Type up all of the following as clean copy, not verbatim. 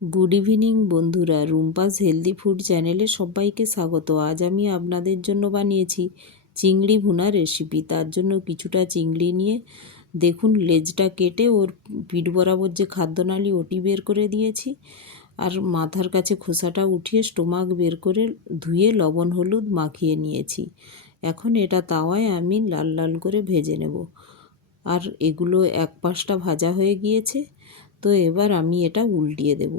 Good evening বন্ধুরা, Rumpa's healthy food চ্যানেলে সবাইকে স্বাগত। আজ আমি আপনাদের জন্য বানিয়েছি চিংড়ি ভুনা রেসিপি। তার জন্য কিছুটা চিংড়ি নিয়ে দেখুন লেজটা কেটে ওর পিঠ বরাবর যে খাদ্যনালী ওটি বের করে দিয়েছি, আর মাথার কাছে খোসাটা উঠিয়ে স্টোমাক বের করে ধুয়ে লবণ হলুদ মাখিয়ে নিয়েছি। এখন এটা তাওয়ায় আমি লাল লাল করে ভেজে নেব। আর এগুলো এক পাশটা ভাজা হয়ে গিয়েছে, তো এবার আমি এটা উল্টিয়ে দেব।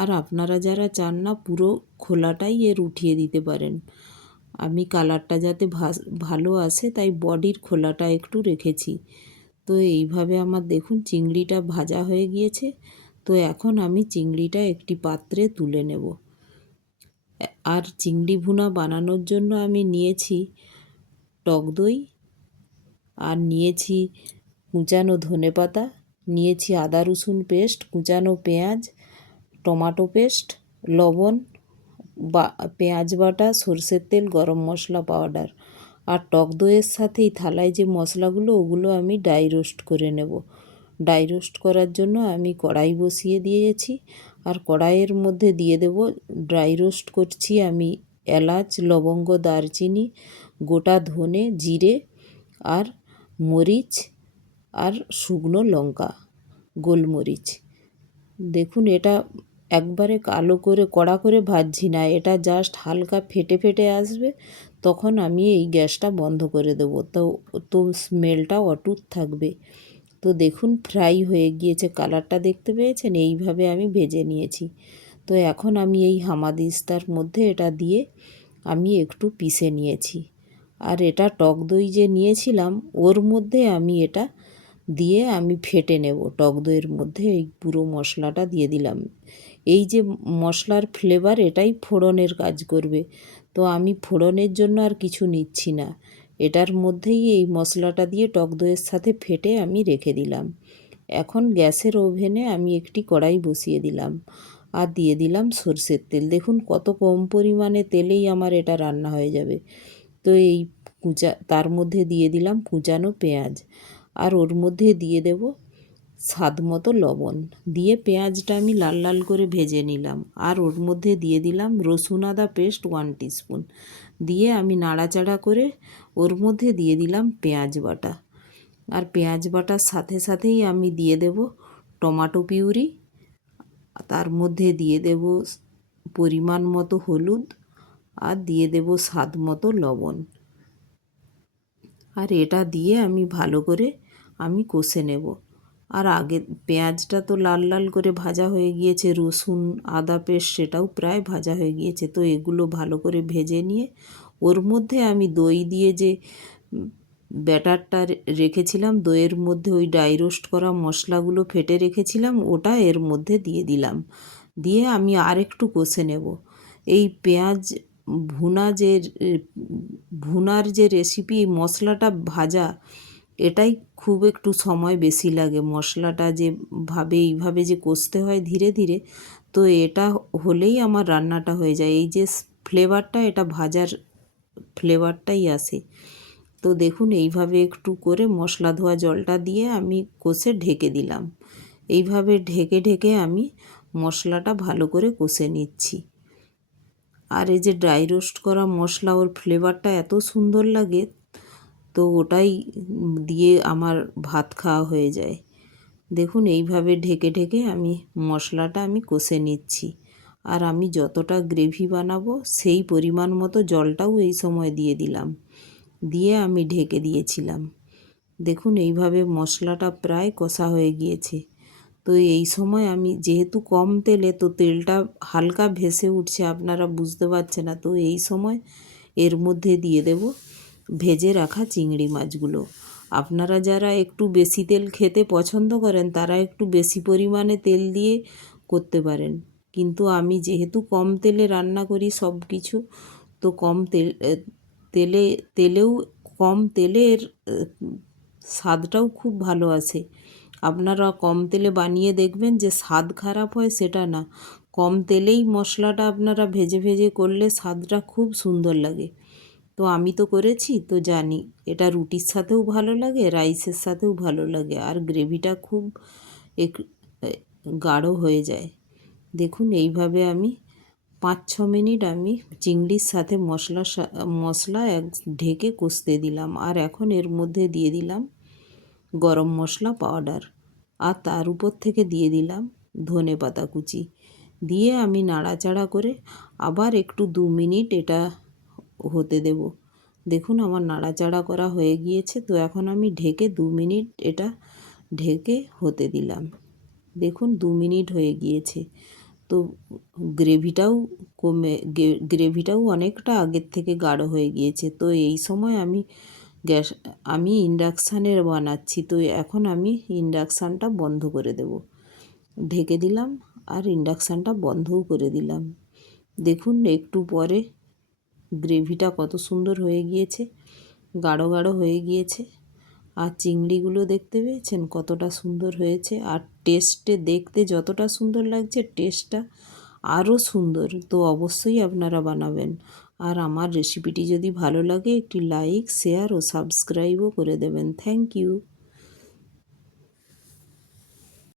আর আপনারা যারা চান না পুরো খোলাটাই এর উঠিয়ে দিতে পারেন। আমি কালারটা যাতে ভালো আসে তাই বডির খোলাটা একটু রেখেছি। তো এইভাবে আমার দেখুন চিংড়িটা ভাজা হয়ে গিয়েছে। তো এখন আমি চিংড়িটা একটি পাত্রে তুলে নেব। আর চিংড়ি ভুনা বানানোর জন্য আমি নিয়েছি টক দই, আর নিয়েছি কুচানো ধনেপাতা, নিয়েছি আদা রসুন পেস্ট, কুচানো পেঁয়াজ, টমেটো পেস্ট, লবণ, পেঁয়াজ বাটা, সরষের তেল, গরম মশলা পাউডার। আর টক দইয়ের সাথেই থালায় যে মশলাগুলো ওগুলো আমি ড্রাই রোস্ট করে নেব। ড্রাই রোস্ট করার জন্য আমি কড়াই বসিয়ে দিয়েছি, আর কড়াইয়ের মধ্যে দিয়ে দেব ড্রাই রোস্ট করছি আমি এলাচ, লবঙ্গ, দারচিনি, গোটা ধনে, জিরে, আর মরিচ, আর শুকনো লঙ্কা, গোলমরিচ। দেখুন এটা একবারে কালো করে কড়া করে ভাজছি না, এটা জাস্ট হালকা ফেটে ফেটে আসবে, তখন আমি এই গ্যাসটা বন্ধ করে দেবো। তো স্মেলটা অটুট থাকবে। তো দেখুন ফ্রাই হয়ে গিয়েছে, কালারটা দেখতে পেয়েছেন? এইভাবে আমি ভেজে নিয়েছি। তো এখন আমি এই হামাদিস্তার মধ্যে এটা দিয়ে আমি একটু পিষে নিয়েছি। আর এটা টক দই যে নিয়েছিলাম ওর মধ্যে আমি এটা দিয়ে আমি ফেটে নেব। টক দইয়ের মধ্যে এই পুরো মশলাটা দিয়ে দিলাম। এই যে মশলার ফ্লেভার এটাই ফোড়নের কাজ করবে। তো আমি ফোড়নের জন্য আর কিছু নিচ্ছি না, এটার মধ্যেই এই মশলাটা দিয়ে টক দইয়ের সাথে ফেটে আমি রেখে দিলাম। এখন গ্যাসের ওভেনে আমি একটি কড়াই বসিয়ে দিলাম, আর দিয়ে দিলাম সরষের তেল। দেখুন কত কম পরিমাণে তেলেই আমার এটা রান্না হয়ে যাবে। তো এই তার মধ্যে দিয়ে দিলাম কুচানো পেঁয়াজ, আর ওর মধ্যে দিয়ে দেব স্বাদ মতো লবণ, দিয়ে পেঁয়াজটা আমি লাল লাল করে ভেজে নিলাম। আর ওর মধ্যে দিয়ে দিলাম রসুন আদা পেস্ট 1 টিস্পুন, দিয়ে আমি নাড়াচাড়া করে ওর মধ্যে দিয়ে দিলাম পেঁয়াজ বাটা। আর পেঁয়াজ বাটার সাথে সাথেই আমি দিয়ে দেব টমেটো পিউরি, তার মধ্যে দিয়ে দেব পরিমাণ মতো হলুদ, আর দিয়ে দেব স্বাদ মতো লবণ। আর এটা দিয়ে আমি ভালো করে আমি কষে নেব। আর আগে পেঁয়াজটা তো লাল লাল করে ভাজা হয়ে গিয়েছে, রসুন আদা পেস্ট সেটাও প্রায় ভাজা হয়ে গিয়েছে। তো এগুলো ভালো করে ভেজে নিয়ে ওর মধ্যে আমি দই দিয়ে যে ব্যাটারটা রেখেছিলাম, দইয়ের মধ্যে ওই ড্রাই রোস্ট করা মশলাগুলো ফেটে রেখেছিলাম ওটা এর মধ্যে দিয়ে দিলাম। দিয়ে আমি আর একটু কষে নেব। এই পেঁয়াজ ভুনার যে রেসিপি, মশলাটা ভাজা, এটাই খুব একটু সময় বেশি লাগে। মশলাটা এইভাবে যে কষতে হয় ধীরে ধীরে, তো এটা হলেই আমার রান্নাটা হয়ে যায়। এই যে ফ্লেভারটা, এটা ভাজার ফ্লেভারটাই আসে। তো দেখুন এইভাবে একটু করে মশলা ধোয়া জলটা দিয়ে আমি কষে ঢেকে দিলাম। এইভাবে ঢেকে ঢেকে আমি মশলাটা ভালো করে কষে নিচ্ছি। আর এই যে ড্রাই রোস্ট করা মশলা, ওর ফ্লেভারটা এত সুন্দর লাগে, তো ওটাই দিয়ে আমার ভাত খাওয়া হয়ে যায়। দেখুন এইভাবে ঢেকে ঢেকে আমি মশলাটা আমি কষে নিচ্ছি। আর আমি যতটা গ্রেভি বানাবো সেই পরিমাণ মতো জলটাও এই সময় দিয়ে দিলাম, দিয়ে আমি ঢেকে দিয়েছিলাম। দেখুন এইভাবে মশলাটা প্রায় কষা হয়ে গিয়েছে। তো এই সময় আমি যেহেতু কম তেলে, তো তেলটা হালকা ভেসে উঠছে, আপনারা বুঝতে পারছেন না। তো এই সময় এর মধ্যে দিয়ে দেব ভেজে রাখা চিংড়ি মাছগুলো। আপনারা যারা একটু বেশি তেল খেতে পছন্দ করেন তারা একটু বেশি পরিমাণে তেল দিয়ে করতে পারেন, কিন্তু আমি যেহেতু কম তেলে রান্না করি সব কিছু, তো তেলেও কম তেলের স্বাদটাও খুব ভালো আসে। আপনারা কম তেলে বানিয়ে দেখবেন, যে স্বাদ খারাপ হয় সেটা না, কম তেলেই মশলাটা আপনারা ভেজে ভেজে করলে স্বাদটা খুব সুন্দর লাগে। তো আমি তো করেছি, তো জানি এটা রুটির সাথেও ভালো লাগে, রাইসের সাথেও ভালো লাগে, আর গ্রেভিটা খুব গাঢ় হয়ে যায়। দেখুন এইভাবে আমি 5-6 মিনিট আমি চিংড়ির সাথে মশলা ঢেকে কষতে দিলাম। আর এখন এর মধ্যে দিয়ে দিলাম গরম মশলা পাউডার, আর তার উপর থেকে দিয়ে দিলাম ধনেপাতা কুচি। দিয়ে আমি নাড়াচাড়া করে আবার একটু 2 মিনিট এটা হতে দেব। দেখুন আমার নাড়াচাড়া করা হয়ে গিয়েছে, তো এখন আমি ঢেকে 2 মিনিট এটা ঢেকে হতে দিলাম। দেখুন 2 মিনিট হয়ে গিয়েছে, তো গ্রেভিটাও অনেকটা আগের থেকে গাঢ় হয়ে গিয়েছে। তো এই সময় আমি ইন্ডাকশানের বানাচ্ছি, তো এখন আমি ইন্ডাকশানটা বন্ধ করে দেব। ঢেকে দিলাম আর ইন্ডাকশানটা বন্ধও করে দিলাম। দেখুন একটু পরে গ্রেভিটা কত সুন্দর হয়ে গিয়েছে, গাঢ় গাঢ় হয়ে গিয়েছে। আর চিংড়িগুলো দেখতে পেয়েছেন কতটা সুন্দর হয়েছে, আর টেস্টে দেখতে যতটা সুন্দর লাগছে টেস্টটা আরও সুন্দর। তো অবশ্যই আপনারা বানাবেন। আর আমার রেসিপিটি যদি ভালো লাগে একটি লাইক, শেয়ার ও সাবস্ক্রাইবও করে দেবেন। Thank you.